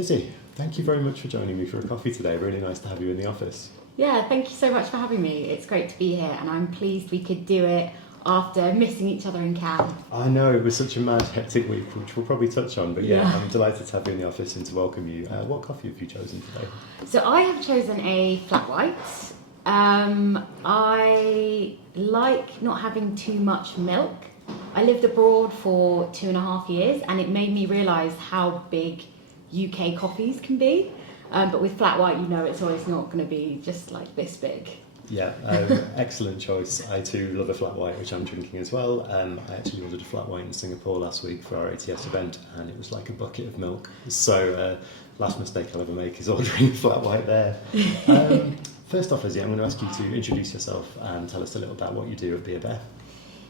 Lizzy, thank you very much for joining me for a coffee today. Really nice to have you in the office. Yeah, thank you so much for having me. It's great to be here, and I'm pleased we could do it after missing each other in Cannes. I know it was such a mad, hectic week, which we'll probably touch on, but yeah, Yeah. I'm delighted to have you in the office and to welcome you. What coffee have you chosen today? So I have chosen a flat white. I like not having too much milk. I lived abroad for 2.5 years, and it made me realise how big UK coffees can be. But with flat white, it's always not going to be just like this big. Yeah, excellent choice. I too love a flat white, which I'm drinking as well. I actually ordered a flat white in Singapore last week for our ATS event, and it was like a bucket of milk. So last mistake I'll ever make is ordering a flat white there. First off, Lizzy, I'm going to ask you to introduce yourself and tell us a little about what you do at Be a Bear.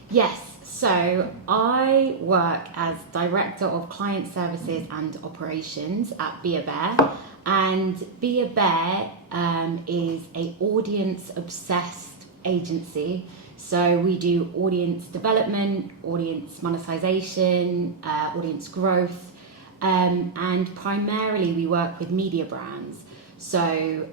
Yes, so I work as Director of Client Services and Operations at Be a Bear. And Be a Bear is a audience-obsessed agency. So we do audience development, audience monetization, audience growth, and primarily we work with media brands. So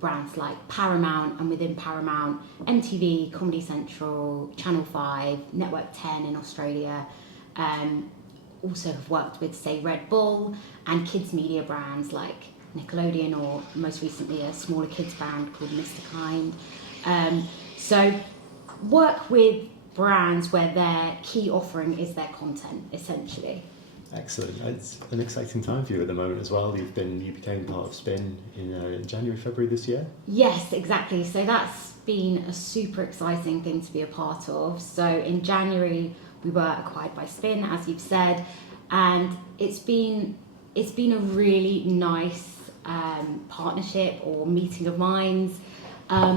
brands like Paramount, and within Paramount, MTV, Comedy Central, Channel 5, Network 10 in Australia. Also have worked with, say, Red Bull, and kids media brands like Nickelodeon, or most recently a smaller kids brand called Mr. Kind. So work with brands where their key offering is their content, essentially. Excellent. It's an exciting time for you at the moment as well. You became part of Spin in January, February this year. Yes, exactly. So that's been a super exciting thing to be a part of. So in January, we were acquired by Spin, as you've said, and it's been a really nice partnership or meeting of minds,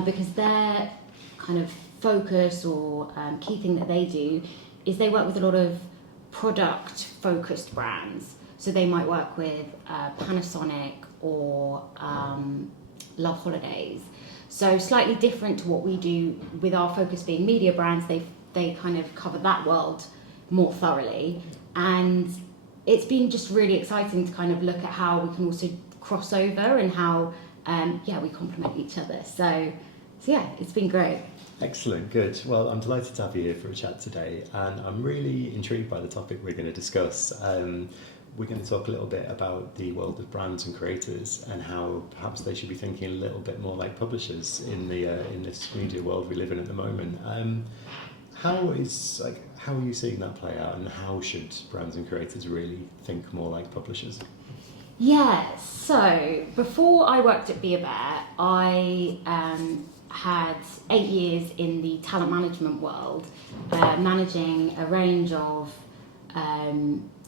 because their kind of focus or key thing that they do is they work with a lot of product-focused brands. So they might work with Panasonic or Love Holidays. So slightly different to what we do with our focus being media brands. They kind of cover that world more thoroughly, and it's been just really exciting to kind of look at how we can also cross over and how we complement each other. So yeah, it's been great. Excellent, good. Well, I'm delighted to have you here for a chat today, and I'm really intrigued by the topic we're going to discuss. We're going to talk a little bit about the world of brands and creators and how perhaps they should be thinking a little bit more like publishers in this media world we live in at the moment. How are you seeing that play out, and how should brands and creators really think more like publishers? Yeah, so before I worked at Be a Bear, I had 8 years in the talent management world, managing a range of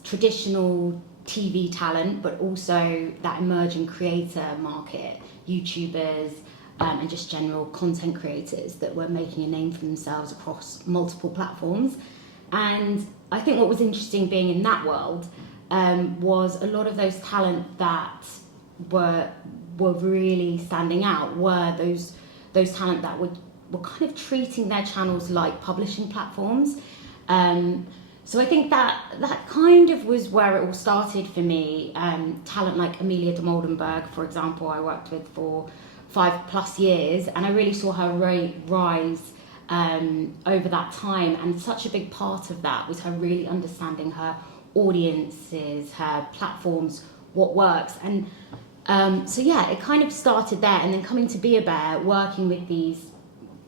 traditional TV talent, but also that emerging creator market, YouTubers, and just general content creators that were making a name for themselves across multiple platforms. And I think what was interesting being in that world was a lot of those talent that were really standing out were those talent that were kind of treating their channels like publishing platforms. So I think that kind of was where it all started for me. Talent like Amelia de Moldenberg, for example, I worked with for 5+ years, and I really saw her rise over that time. And such a big part of that was her really understanding her audiences, her platforms, what works. And so yeah, it kind of started there, and then coming to Be a Bear, working with these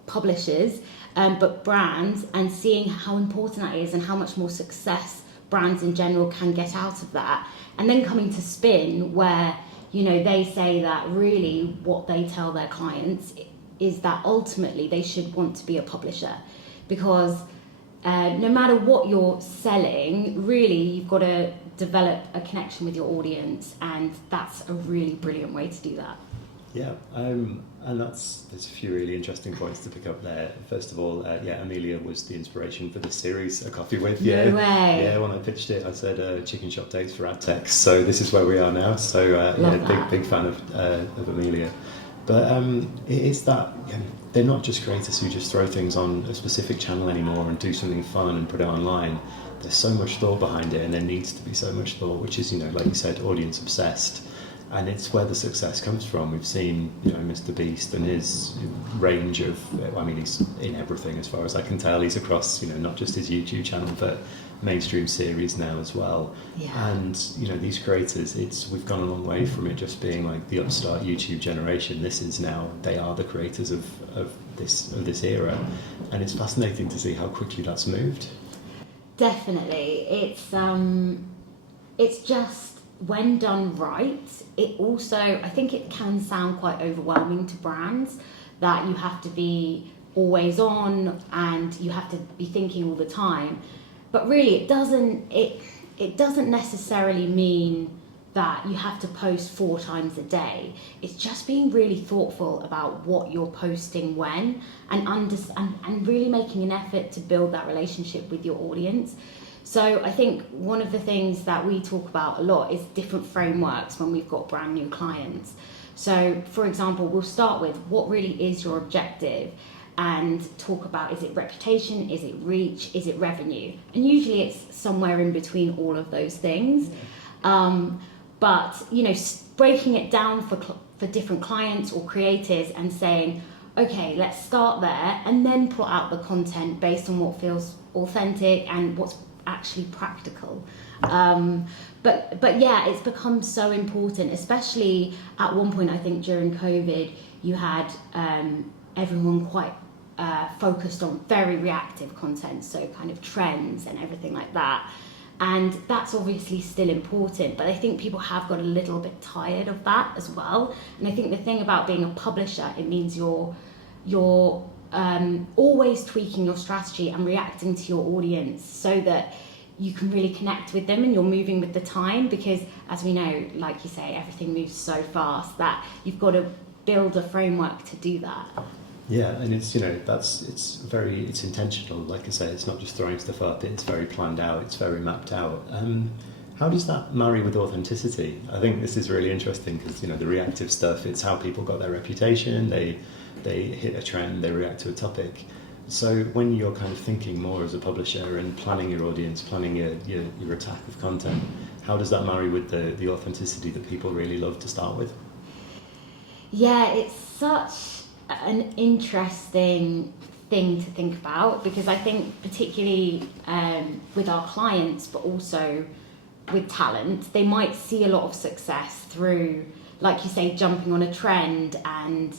publishers, but brands, and seeing how important that is and how much more success brands in general can get out of that. And then coming to Spin, where they say that really what they tell their clients is that ultimately they should want to be a publisher, because no matter what you're selling, really you've got to develop a connection with your audience, and that's a really brilliant way to do that. Yeah, and there's a few really interesting points to pick up there. First of all, Amelia was the inspiration for this series, A Coffee With. Yeah, no way. Yeah, when I pitched it, I said chicken shop dates for ad tech. So this is where we are now. So big fan of Amelia. But it is that they're not just creators who just throw things on a specific channel anymore and do something fun and put it online. There's so much thought behind it, and there needs to be so much thought, which is, like you said, audience obsessed. And it's where the success comes from. We've seen, Mr. Beast and his range of, he's in everything as far as I can tell. He's across, not just his YouTube channel, but mainstream series now as well. Yeah. And, these creators, we've gone a long way from it just being like the upstart YouTube generation. This is now, they are the creators of this era. And it's fascinating to see how quickly that's moved. Definitely. It's just, when done right, it also, I think it can sound quite overwhelming to brands that you have to be always on and you have to be thinking all the time. But really, it doesn't necessarily mean that you have to post 4 times a day. It's just being really thoughtful about what you're posting when, and really making an effort to build that relationship with your audience. So I think one of the things that we talk about a lot is different frameworks when we've got brand new clients. So for example, we'll start with what really is your objective and talk about, is it reputation, is it reach, is it revenue? And usually it's somewhere in between all of those things. But breaking it down for different clients or creators and saying, okay, let's start there and then put out the content based on what feels authentic and what's actually practical. But yeah, it's become so important, especially at one point, I think during COVID, you had everyone quite focused on very reactive content, so kind of trends and everything like that. And that's obviously still important, but I think people have got a little bit tired of that as well. And I think the thing about being a publisher, it means you're always tweaking your strategy and reacting to your audience so that you can really connect with them and you're moving with the time, because as we know, like you say, everything moves so fast that you've got to build a framework to do that. Yeah, and it's it's intentional. Like I say, it's not just throwing stuff up. It's very planned out. It's very mapped out. How does that marry with authenticity? I think this is really interesting because the reactive stuff. It's how people got their reputation. They hit a trend. They react to a topic. So when you're kind of thinking more as a publisher and planning your audience, planning your attack of content, how does that marry with the authenticity that people really love to start with? Yeah, it's such an interesting thing to think about, because I think particularly with our clients, but also with talent, they might see a lot of success through, like you say, jumping on a trend, and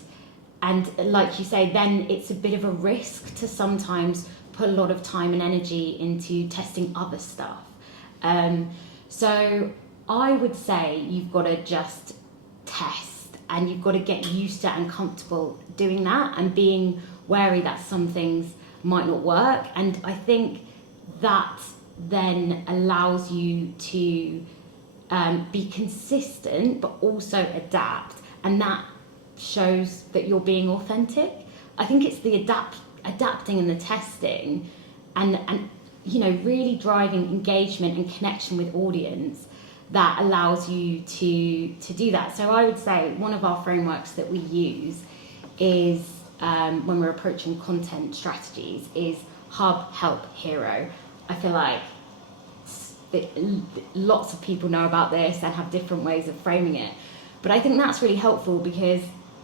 like you say, then it's a bit of a risk to sometimes put a lot of time and energy into testing other stuff. So I would say you've got to just test, and you've got to get used to and comfortable doing that, and being wary that some things might not work. And I think that then allows you to be consistent, but also adapt, and that shows that you're being authentic. I think it's the adapting and the testing, and really driving engagement and connection with audience that allows you to do that. So I would say one of our frameworks that we use is when we're approaching content strategies is hub, help, hero. I feel like lots of people know about this and have different ways of framing it, but I think that's really helpful because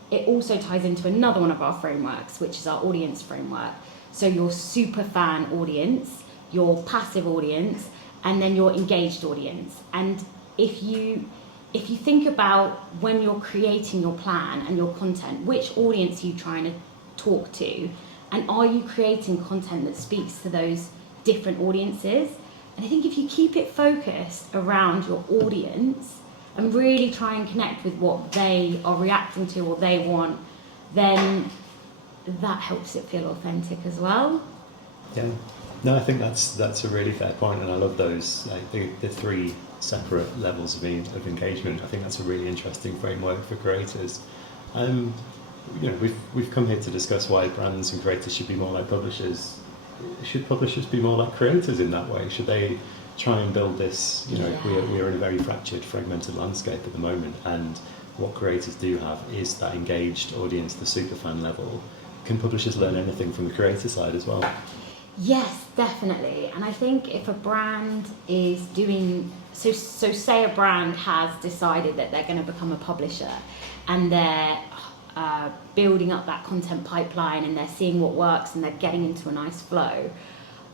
it also ties into another one of our frameworks, which is our audience framework. So your super fan audience, your passive audience, and then your engaged audience. And if you think about when you're creating your plan and your content, which audience are you trying to talk to, and are you creating content that speaks to those different audiences? And I think if you keep it focused around your audience and really try and connect with what they are reacting to or they want, then that helps it feel authentic as well. Yeah, no, I think that's a really fair point, and I love those, like the 3 separate levels of engagement. I think that's a really interesting framework for creators. We've come here to discuss why brands and creators should be more like publishers. Should publishers be more like creators in that way? Should they try and build this? We are in a very fractured, fragmented landscape at the moment, and what creators do have is that engaged audience, the superfan level. Can publishers learn anything from the creator side as well? Yes, definitely. And I think if a brand is doing so say a brand has decided that they're going to become a publisher, and they're building up that content pipeline, and they're seeing what works, and they're getting into a nice flow.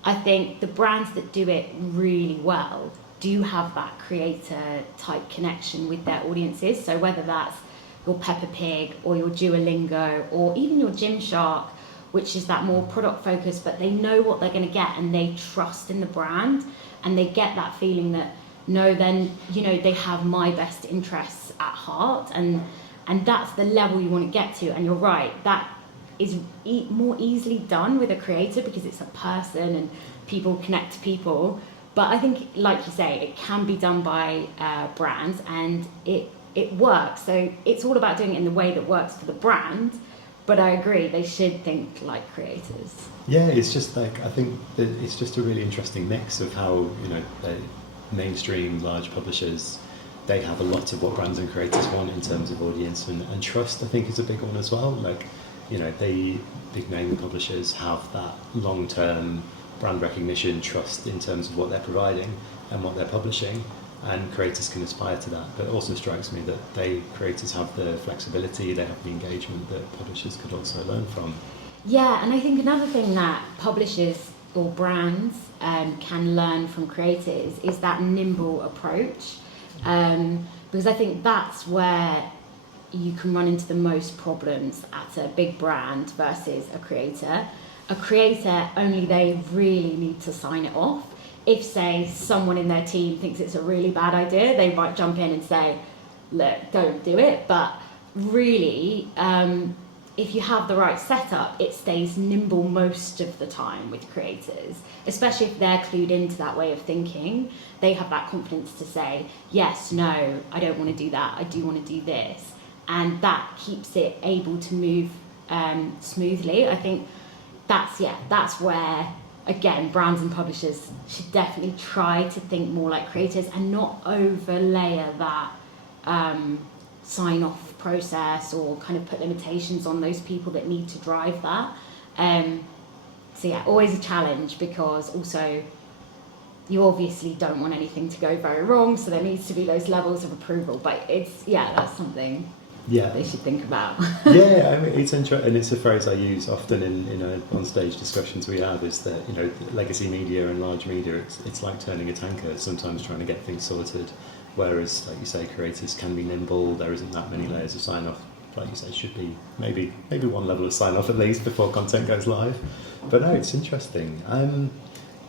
I think the brands that do it really well do have that creator type connection with their audiences. So whether that's your Peppa Pig or your Duolingo or even your Gymshark, which is that more product focused, but they know what they're going to get and they trust in the brand, and they get that feeling that no, then they have my best interests at heart, and that's the level you want to get to. And you're right, that is more easily done with a creator because it's a person and people connect to people. But I think, like you say, it can be done by brands, and it works. So it's all about doing it in the way that works for the brand. But I agree, they should think like creators. Yeah, it's just like, I think that it's just a really interesting mix of how, the mainstream large publishers, they have a lot of what brands and creators want in terms of audience, and trust, I think, is a big one as well. Like, they, big name publishers, have that long-term brand recognition, trust in terms of what they're providing and what they're publishing, and creators can aspire to that. But it also strikes me that creators have the flexibility, they have the engagement that publishers could also learn from. Yeah, and I think another thing that publishers or brands can learn from creators is that nimble approach, because I think that's where you can run into the most problems at a big brand versus a creator. A creator, only they really need to sign it off. If, say, someone in their team thinks it's a really bad idea, they might jump in and say, look, don't do it. But really, if you have the right setup, it stays nimble most of the time with creators, especially if they're clued into that way of thinking. They have that confidence to say, yes, no, I don't want to do that, I do want to do this. And that keeps it able to move smoothly. I think that's where, again, brands and publishers should definitely try to think more like creators and not overlayer that sign-off process or kind of put limitations on those people that need to drive that. Always a challenge, because also you obviously don't want anything to go very wrong, so there needs to be those levels of approval. But that's something they should think about. Yeah, I mean, it's interesting, and it's a phrase I use often in on-stage discussions we have, is that legacy media and large media, it's like turning a tanker, sometimes trying to get things sorted, whereas, like you say, creators can be nimble. There isn't that many layers of sign-off. Like you say, should be maybe one level of sign-off at least before content goes live. But no, it's interesting.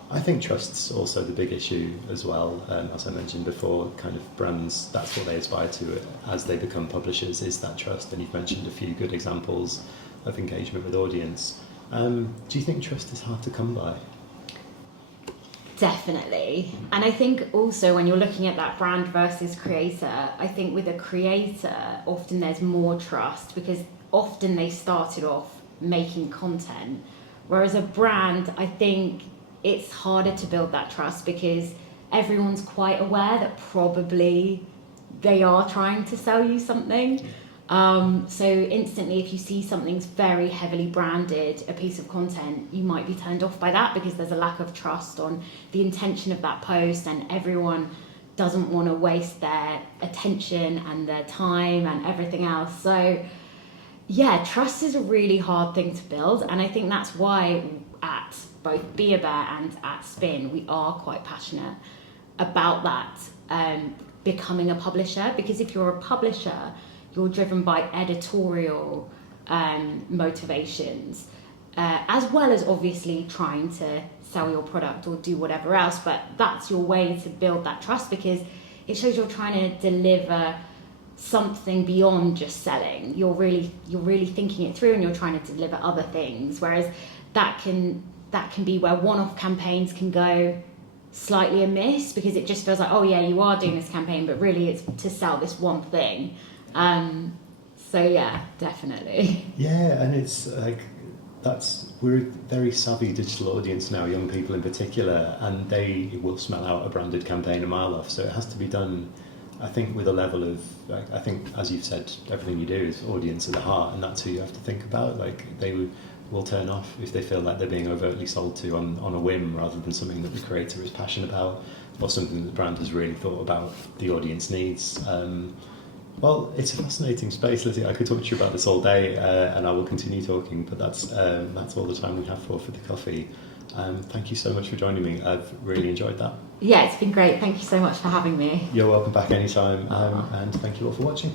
I think trust's also the big issue as well. As I mentioned before, kind of brands, that's what they aspire to as they become publishers, is that trust. And you've mentioned a few good examples of engagement with audience. Do you think trust is hard to come by? Definitely. And I think also when you're looking at that brand versus creator, I think with a creator, often there's more trust because often they started off making content. Whereas a brand, I think it's harder to build that trust because everyone's quite aware that probably they are trying to sell you something. So instantly, if you see something's very heavily branded, a piece of content, you might be turned off by that because there's a lack of trust on the intention of that post, and everyone doesn't want to waste their attention and their time and everything else. So yeah, trust is a really hard thing to build, and I think that's why at both Be A Bear and at Spin, we are quite passionate about that, becoming a publisher, because if you're a publisher, you're driven by editorial motivations, as well as obviously trying to sell your product or do whatever else, but that's your way to build that trust because it shows you're trying to deliver something beyond just selling. You're really thinking it through, and you're trying to deliver other things, whereas that can be where one-off campaigns can go slightly amiss because it just feels like, oh yeah, you are doing this campaign, but really it's to sell this one thing. So yeah, definitely. Yeah, and it's like we're a very savvy digital audience now, young people in particular, and they will smell out a branded campaign a mile off. So it has to be done, I think with a level of, like, I think as you've said, everything you do is audience at the heart, and that's who you have to think about. Like will turn off if they feel like they're being overtly sold to on a whim rather than something that the creator is passionate about or something that the brand has really thought about the audience needs. Well, it's a fascinating space, Lizzy. I could talk to you about this all day, and I will continue talking, but that's all the time we have for the coffee. Thank you so much for joining me. I've really enjoyed that. Yeah, it's been great. Thank you so much for having me. You're welcome back anytime, and thank you all for watching.